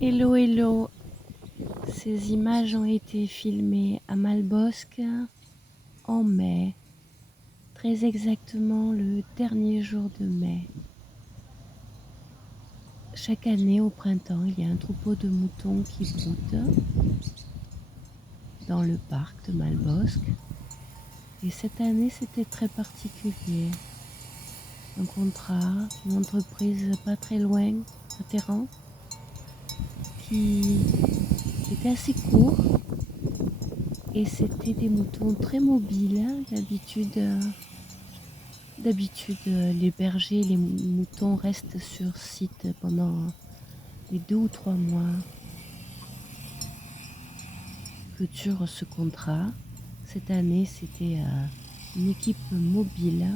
Hello, hello. Ces images ont été filmées à Malbosc en mai, très exactement le dernier jour de mai. Chaque année au printemps, il y a un troupeau de moutons qui broute dans le parc de Malbosc. Et cette année, c'était très particulier. Un contrat d'une entreprise pas très loin, à Téhéran, qui était assez court. Et c'était des moutons très mobiles. D'habitude, les bergers, les moutons restent sur site pendant les 2 ou 3 mois que dure ce contrat. Cette année, c'était une équipe mobile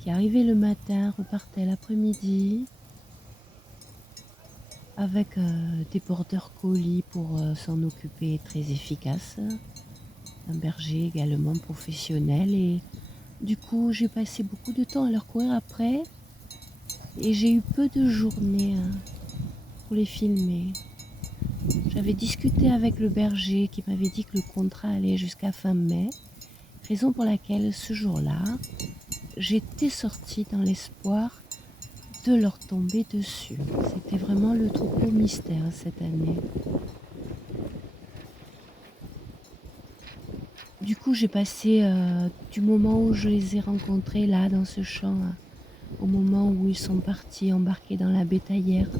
qui arrivait le matin, repartait l'après-midi avec des border collies pour s'en occuper, très efficace. Un berger également professionnel, et du coup j'ai passé beaucoup de temps à leur courir après et j'ai eu peu de journées pour les filmer. J'avais discuté avec le berger qui m'avait dit que le contrat allait jusqu'à fin mai, raison pour laquelle ce jour-là, j'étais sortie dans l'espoir de leur tomber dessus. C'était vraiment le troupeau mystère cette année. Du coup, j'ai passé du moment où je les ai rencontrés là dans ce champ, au moment où ils sont partis embarqués dans la bétaillère.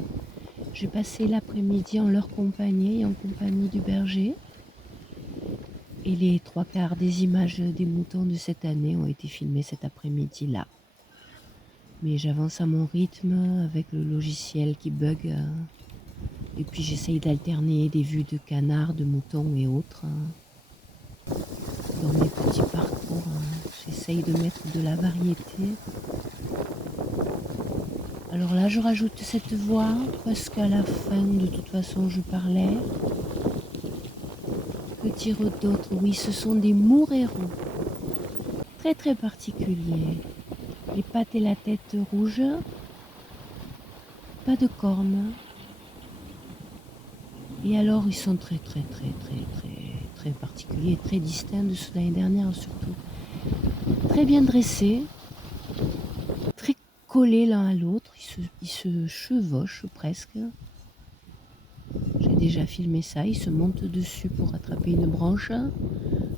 J'ai passé l'après-midi en leur compagnie et en compagnie du berger. Et les 3/4 des images des moutons de cette année ont été filmées cet après-midi-là. Mais j'avance à mon rythme avec le logiciel qui bug. Et puis j'essaye d'alterner des vues de canards, de moutons et autres. Dans mes petits parcours, j'essaye de mettre de la variété. Alors là, je rajoute cette voix parce qu'à la fin, de toute façon, je parlais. Que dire d'autre? Oui, ce sont des moureros. Très très particuliers. Les pattes et la tête rouges. Pas de cornes. Et alors, ils sont très très très très très très particuliers, très distincts de ceux de l'année dernière surtout. Très bien dressés, très collés l'un à l'autre, ils se chevauchent presque. J'ai déjà filmé ça, ils se montent dessus pour attraper une branche,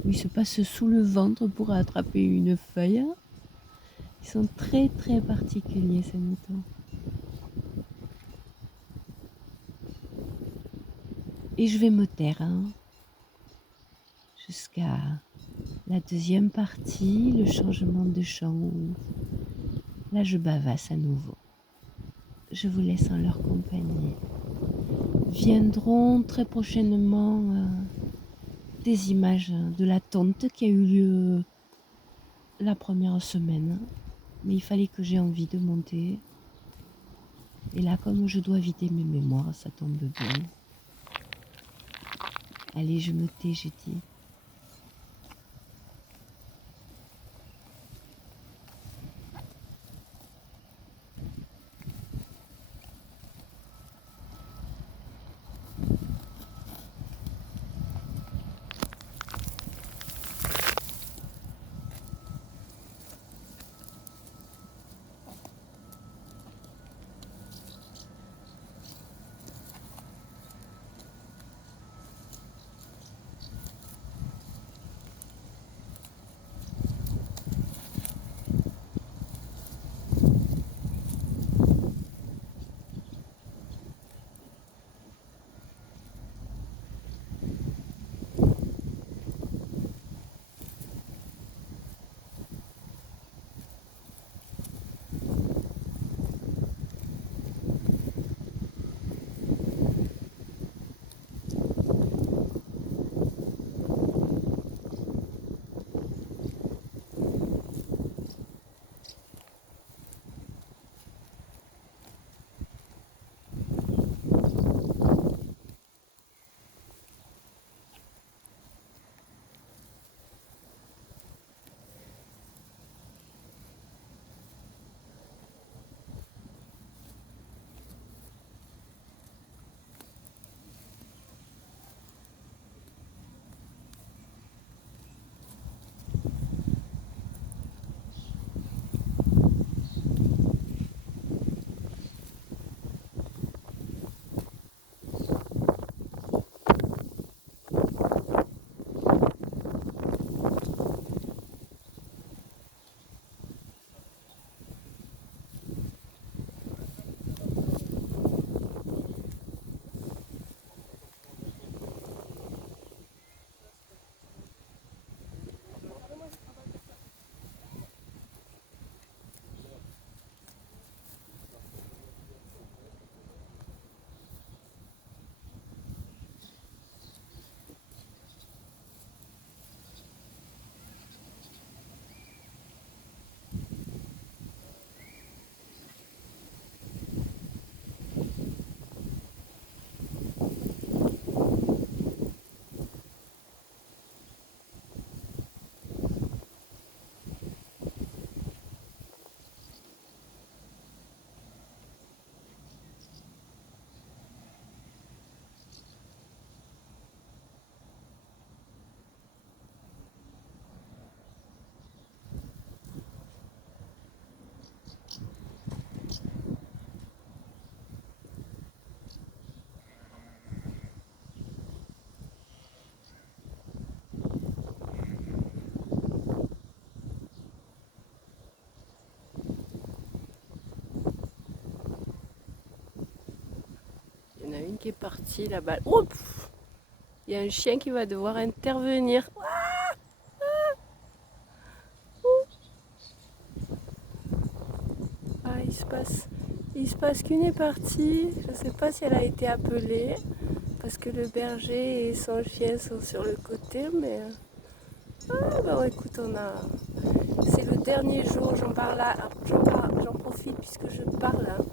ou ils se passent sous le ventre pour attraper une feuille. Ils sont très très particuliers ces moutons. Et je vais me taire jusqu'à la deuxième partie, le changement de chant, où là je bavasse à nouveau. Je vous laisse en leur compagnie. Viendront très prochainement des images de la tonte qui a eu lieu la première semaine. Mais il fallait que j'ai envie de monter. Et là, comme je dois vider mes mémoires, ça tombe bien. Allez, je me tais, j'ai dit. qui est parti là-bas. Oh, il y a un chien qui va devoir intervenir. Ah, il se passe qu'une est partie. Je ne sais pas si elle a été appelée parce que le berger et son chien sont sur le côté, mais écoute, c'est le dernier jour. J'en profite puisque je parle. Hein.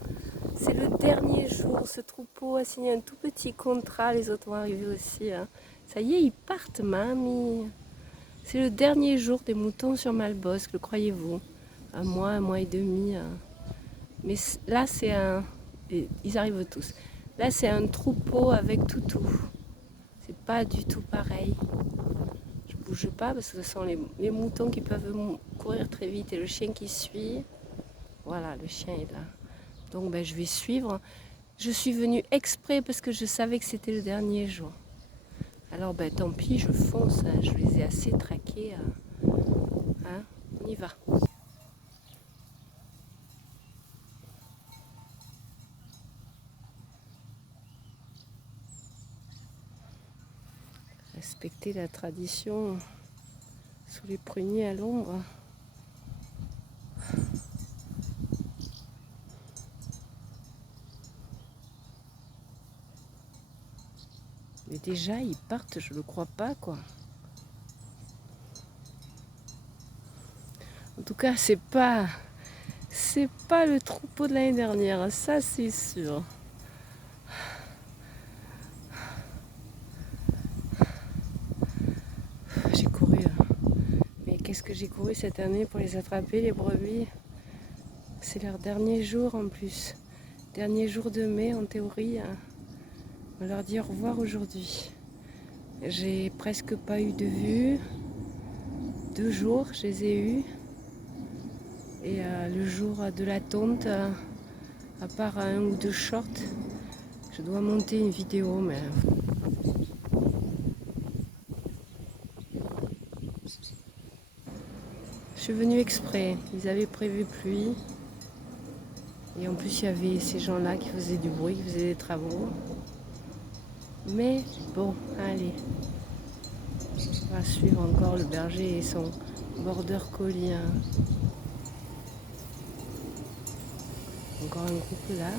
C'est le dernier jour. Ce troupeau a signé un tout petit contrat. Les autres vont arriver aussi. Hein. Ça y est, ils partent, mamie. C'est le dernier jour des moutons sur Malbosc, le croyez-vous? Un mois et demi. Hein. Mais là, c'est un... Ils arrivent tous. Là, c'est un troupeau avec toutou. C'est pas du tout pareil. Je bouge pas parce que ce sont les moutons qui peuvent courir très vite et le chien qui suit. Voilà, le chien est là. Donc, je vais suivre. Je suis venue exprès parce que je savais que c'était le dernier jour. Alors, tant pis, je fonce. Hein. Je les ai assez traqués. Hein. On y va. Respecter la tradition sous les pruniers à l'ombre. Mais déjà, ils partent, je le crois pas, quoi. En tout cas, c'est pas le troupeau de l'année dernière, ça c'est sûr. J'ai couru. Mais qu'est-ce que j'ai couru cette année pour les attraper, les brebis? C'est leur dernier jour en plus. Dernier jour de mai en théorie. On leur dit au revoir aujourd'hui. J'ai presque pas eu de vue. 2 jours, je les ai eus. Et le jour de la tonte, à part 1 ou 2 shorts, je dois monter une vidéo, mais... Je suis venue exprès, ils avaient prévu pluie. Et en plus, il y avait ces gens-là qui faisaient du bruit, qui faisaient des travaux. Mais bon, allez. On va suivre encore le berger et son border collie. Hein. Encore un groupe là.